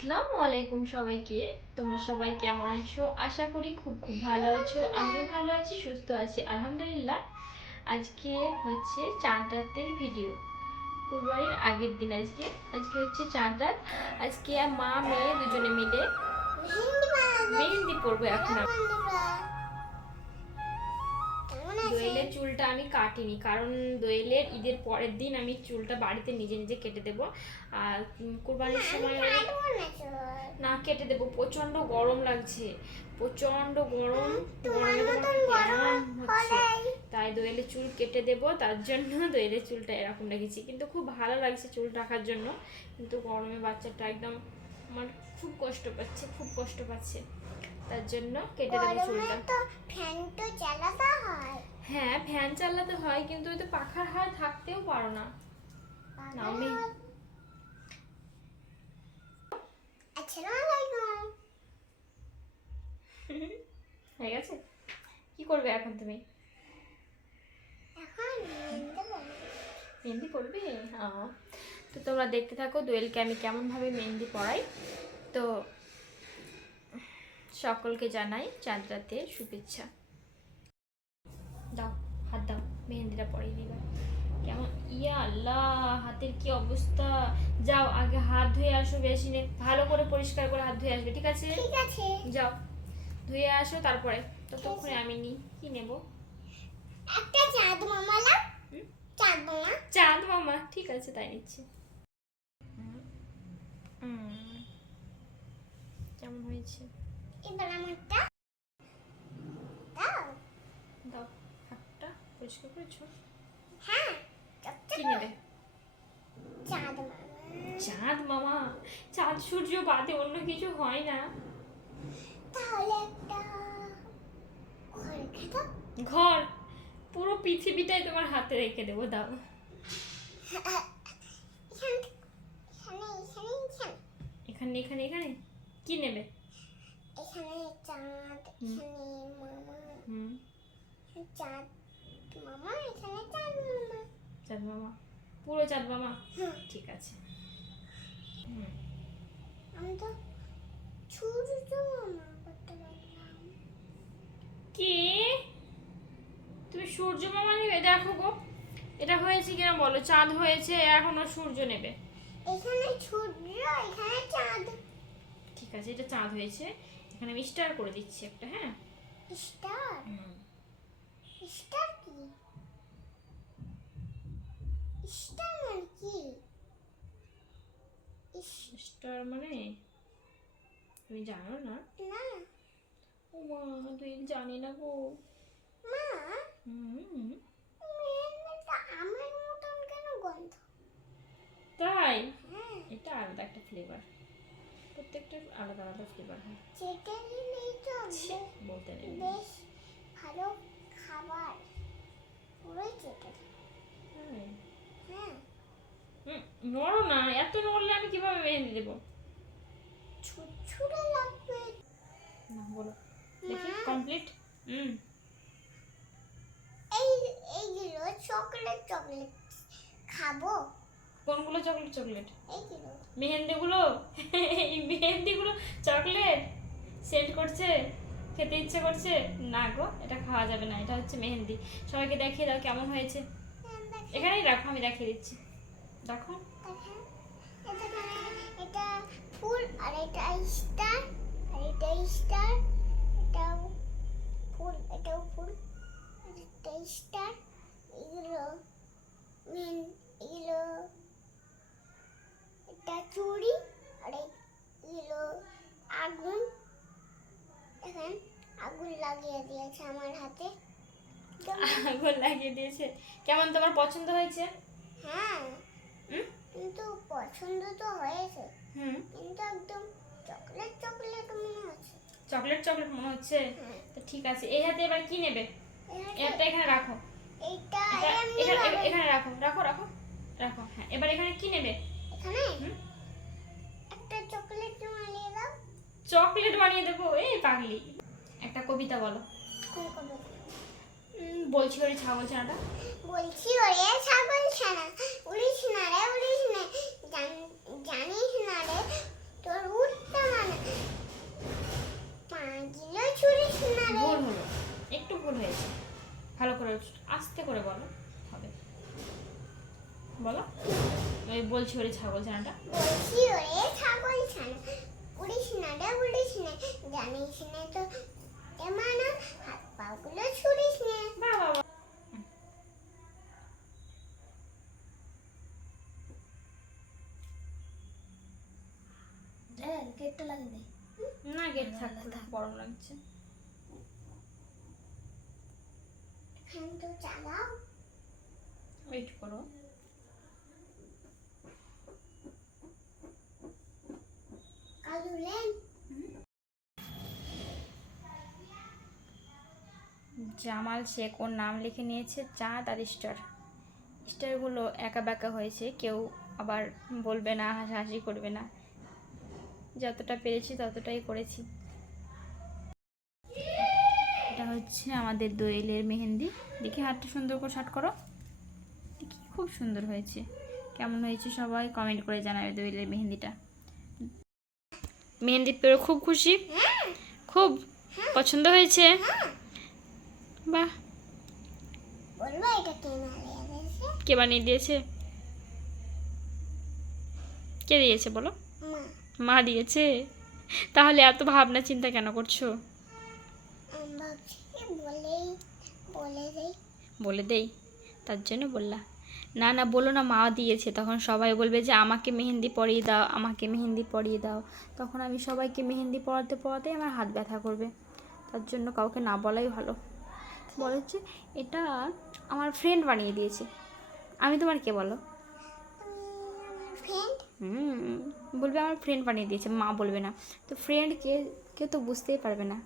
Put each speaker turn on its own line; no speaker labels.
আসসালামু আলাইকুম সবাইকে। তোমরা সবাই কেমন আছো? আশা করি খুব খুব ভালো আছো। আমিও ভালো আছি, সুস্থ আছি। আলহামদুলিল্লাহ। আজকে হচ্ছে চাঁদ রাতের ভিডিও কুরবানির আগের দিন আজকে। আজকে হচ্ছে চাঁদ। রাত আজকে মা, মেয়ে দুজনে মিলে মেহেন্দি পড়ব এখন। দোয়েলের চুলটা আমি কাটিনি কারণ দোয়েলের ঈদের পরের দিন আমি চুলটা বাড়িতে নিজে নিজে কেটে দেবো। আর কোরবানির সময় না কেটে দেবো। প্রচণ্ড গরম লাগছে প্রচণ্ড গরম গরমে হচ্ছে। তাই দোয়েলের চুল কেটে দেবো তার জন্য দোয়েলের চুলটা এরকম রেখেছি। কিন্তু খুব ভালো লাগছে চুল রাখার জন্য। কিন্তু গরমে বাচ্চাটা একদম আমার খুব কষ্ট পাচ্ছে খুব কষ্ট পাচ্ছে। তার জন্য কেটে দেবো চুলটা। হ্যাঁ। ফ্যান চালাতে হয় কিন্তু ওই তো পাখার হাওয়া থাকতেও পারো না। আমি- হয়ে গেছে? কি করবে এখন তুমি? মেহেন্দি পড়বে তো তোমরা দেখতে থাকো দোয়েলকে আমি কেমনভাবে মেহেন্দি পড়াই তো সকলকে জানাই চাঁদ রাতের শুভেচ্ছা। দাও হাত দাও মেহেন্দিরা পরিয়ে দিবা কেমন? ইয়া আল্লাহ হাতের কি অবস্থা? যাও আগে হাত ধুয়ে আসো বেশি নে ভালো করে পরিষ্কার করে হাত ধুয়ে আসবে ঠিক আছে? যাও ধুয়ে আসো তারপরে। ততক্ষণে আমি নি কি নেব?
একটা চাঁদ মামা চাঁদ মামা।
চাঁদ মামা ঠিক আছে তাই নিচ্ছি। হুম। কেমন হয়েছে?
এবার আমারটা দাও।
দাও হাতটা পরিষ্কার করেছ?
হ্যাঁ
কি নেবে
চাঁদ মামা।
চাঁদ মামা? চাঁদ সূর্য বাদে অন্য কিছু হয় না।
তাহলে একটা ঘর খাতো
ঘর? পুরো পৃথিবীটাই তোমার হাতে রেখে দেবো দাও।
এখানে এখানে এখানে।
এখানে এখানে এখানে? কি নেবে
এখানে চাঁদ এখানে মামা
হুম
চাঁদ মামা এখানে চাঁদ মামা
চাঁদ মামা পুরো চাঁদ মামা ঠিক আছে.
আমি তো ছোট মামা করতে পারলাম
কি? তুমি সূর্য মামা নেবে? দেখো গো। এটা হয়েছে কিনা বলো? চাঁদ হয়েছে এখনও সূর্য নেবে।
এখানে সূর্য এখানে চাঁদ।
ঠিক আছে এটা চাঁদ হয়েছে। এখানে আমি স্টার করে দিচ্ছি একটা হ্যাঁ?
স্টার স্টার কি? স্টার মানে কি?
স্টার মানে? তুমি জানো না?
না।
ও মা তুই জানি না গো।
মা? আমার মতন কেন গন্ধ?
তাই?
হ্যাঁ।
এটা আলাদা একটা ফ্লেভার আলাদা আলাদা ফ্লেভার হয়। বলতে নেই।
বেশ ভালো খাবার। পুরোই দিই।
হ্যাঁ। নড়ো না এত নড়লে আমি কীভাবে মেহেন্দি দেবো?
ছুটছুড়ে লাগবে।
না বলো। দেখি। কমপ্লিট হুম।
এই এইগুলো চকলেট চকলেট খাব?
কোনগুলো? Chocolate chocolate. মেহেন্দিগুলো? এই মেহেন্দিগুলো চকলেট? সেন্ট করছে? খেতে ইচ্ছে করছে? না গো এটা খাওয়া যাবে না এটা হচ্ছে মেহেন্দি। সবাইকে দেখিয়ে দাও কেমন হয়েছে।
হ্যাঁ,
এখানেই রাখো আমি দেখিয়ে দিচ্ছি। দেখো।
এটা ফুল আর এটা স্টার আর এটা স্টার এটাও ফুল এটাও ফুল এটা স্টার এগুলো মেন এগুলো এটা চুড়ি আর এই- এগুলো আগুন দেখেন আগুন লাগিয়ে দিয়েছে আমার হাতে কেমন?
আগুন লাগিয়ে দিয়েছে। কেমন তোমার পছন্দ হয়েছে?
হ্যাঁ।
হুম?
কিন্তু পছন্দ তো হয়েছে।
হুম।
কিন্তু একদম চকলেট চকলেট মনে হচ্ছে।
চকলেট চকলেট মনে হচ্ছে?
হ্যাঁ।
তো ঠিক আছে এই হাতে এবার কি নেবে? হাতটা এখানে রাখো। এটা এখানে রাখো রাখো রাখো রাখো হ্যাঁ। এবার এখানে কি নেবে?
এখানে?
হুম?
একটা চকলেট মালিয়ে দাও।
চকলেট বানিয়ে দেবো? এই পাগলি। একটা কবিতা বলো।
কোন কবে
উম, বলছি ওরে ছাগল ছানাটা?
বলছি ওরে ছাগল ছানা উড়িস না রে উড়িস না জানিস না রে তোর উঠতে মানে পাঁচগুলো ছুড়িস না রে।
ভুল হলো একটু ভুল হয়েছে। ভালো করে আস্তে করে বলো হবে। বলো ওই বলছি ওরে ছাগল ছানাটা।
বলছি ওরে ছাগল ছানা উড়িস না রে উড়িস না জানিস না তো গেটটা লাগিয়ে দে।
না গেট থাক গরম লাগছে।
ফ্যান তো চালাও।
ওয়েট করো। জামাল শেখ ওর নাম লিখে নিয়েছে চাঁদ আর স্টার। স্টারগুলো একা বেঁকা হয়েছে কেউ আবার বলবে না হাসাহাসি করবে না। যতটা পেরেছি ততটাই করেছি। এটা হচ্ছে আমাদের দোয়েলের মেহেন্দি। দেখি হাতটা সুন্দর করে শার্ট করো। দেখি খুব সুন্দর হয়েছে। কেমন হয়েছে সবাই কমেন্ট করে জানাবে দোয়েলের মেহেন্দিটা। মেহেন্দি পেয়ে খুব খুশি। খুব পছন্দ হয়েছে। বাহ।
কে
বানিয়ে দিয়েছে? কে দিয়েছে বলো?
মা
দিয়েছে তাহলে এত ভাবনা চিন্তা কেন করছ?
বলে দেই।
তার জন্য বললা। না না বলো না মা দিয়েছে। তখন সবাই বলবে যে আমাকে মেহেন্দি পরিয়ে দাও আমাকে মেহেন্দি পরিয়ে দাও। তখন আমি সবাইকে মেহেন্দি পরাতে পরাতেই আমার হাত ব্যথা করবে। তার জন্য কাউকে না বলাই ভালো। বলে যে এটা আমার ফ্রেন্ড বানিয়ে দিয়েছে। আমি তোমার কে বলো? বলবে আমার ফ্রেন্ড বানিয়ে দিয়েছে, মা বলবে না। তো ফ্রেন্ড কে, কেউ তো বুঝতেই পারবে না।